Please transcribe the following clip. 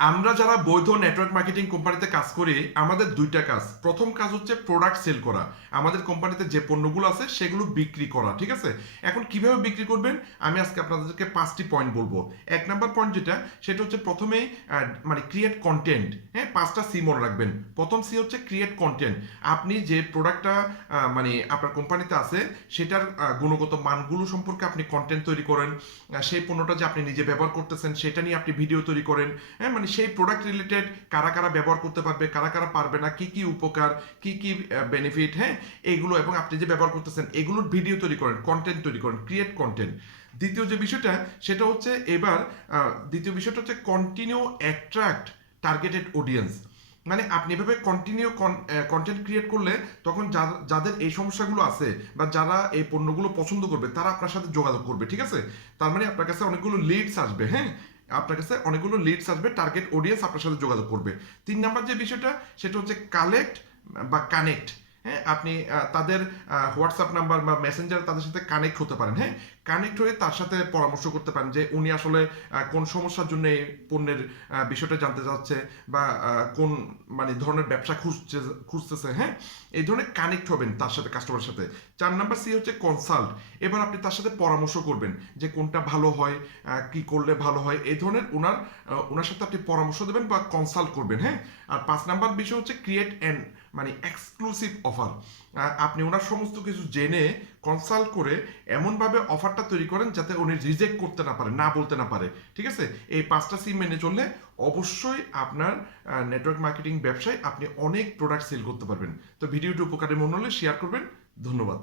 আমরা যারা বৈধ নেটওয়ার্ক মার্কেটিং কোম্পানিতে কাজ করি আমাদের দুইটা কাজ। প্রথম কাজ হচ্ছে প্রোডাক্ট সেল করা, আমাদের কোম্পানিতে যে পণ্যগুলো আছে সেগুলো বিক্রি করা, ঠিক আছে। এখন কিভাবে বিক্রি করবেন আমি আজকে আপনাদেরকে 5টি পয়েন্ট বলবো। 1 নাম্বার পয়েন্ট যেটা, সেটা হচ্ছে প্রথমেই মানে ক্রিয়েট কন্টেন্ট। হ্যাঁ, 5টা সি মনে রাখবেন। প্রথম সি হচ্ছে ক্রিয়েট কন্টেন্ট। আপনি যে প্রোডাক্টটা মানে আপনার কোম্পানিতে আছে সেটার গুণগত মানগুলো সম্পর্কে আপনি কন্টেন্ট তৈরি করেন। সেই পণ্যটা যে আপনি নিজে ব্যবহার করতেছেন সেটা নিয়ে আপনি ভিডিও তৈরি করেন। হ্যাঁ, মানে সেই প্রোডাক্ট রিলেটেড কারা কারা ব্যবহার করতে পারবে, কারা কারা পারবে না, কি কি উপকার, কি কি বেনিফিট, হ্যাঁ এইগুলো, এবং আপনি যে ব্যবহার করতেছেন এগুলোর ভিডিও তৈরি করেন, কন্টেন্ট তৈরি করেন, ক্রিয়েট কন্টেন্ট। দ্বিতীয় যে বিষয়টা সেটা হচ্ছে এবার দ্বিতীয় বিষয়টা হচ্ছে কন্টিনিউ অ্যাট্রাক্ট টার্গেটেড অডিয়েন্স। মানে আপনি এভাবে কন্টিনিউ কন্টেন্ট ক্রিয়েট করলে তখন যাদের এই সমস্যাগুলো আছে বা যারা এই পণ্যগুলো পছন্দ করবে তারা আপনার সাথে যোগাযোগ করবে, ঠিক আছে। তার মানে আপনার কাছে অনেকগুলো লিডস আসবে। হ্যাঁ, আপনার কাছে অনেকগুলো লিডস আসবে, টার্গেট অডিয়েন্স আপনার সাথে যোগাযোগ করবে। 3 নাম্বার যে বিষয়টা সেটা হচ্ছে কালেক্ট বা কানেক্ট। হ্যাঁ, আপনি তাদের হোয়াটসঅ্যাপ নাম্বার বা মেসেঞ্জার তাদের সাথে কানেক্ট হতে পারেন। হ্যাঁ, কানেক্ট হয়ে তার সাথে পরামর্শ করতে পারেন যে উনি আসলে কোন সমস্যার জন্য এই পণ্যের বিষয়টা জানতে চাচ্ছে বা কোন মানে ধরনের ব্যবসা খুঁজতেছে। হ্যাঁ, এই ধরনের কানেক্ট হবেন তার সাথে, কাস্টমারের সাথে। 4 নাম্বার সি হচ্ছে কনসাল্ট। এবার আপনি তার সাথে পরামর্শ করবেন যে কোনটা ভালো হয়, কি করলে ভালো হয়, এই ধরনের ওনার সাথে আপনি পরামর্শ দেবেন বা কনসাল্ট করবেন। হ্যাঁ, আর 5 নাম্বার বিষয় হচ্ছে ক্রিয়েট অ্যান্ড মানে এক্সক্লুসিভ অফার। আপনি ওনার সমস্ত কিছু জেনে কনসাল্ট করে এমনভাবে অফারটা তৈরি করেন যাতে উনি রিজেক্ট করতে না পারে, না বলতে না পারে, ঠিক আছে। এই 5টা সি মেনে চললে অবশ্যই আপনার নেটওয়ার্ক মার্কেটিং ব্যবসায় আপনি অনেক প্রোডাক্ট সেল করতে পারবেন। তো ভিডিওটি উপকারী মনে হলে শেয়ার করবেন। ধন্যবাদ।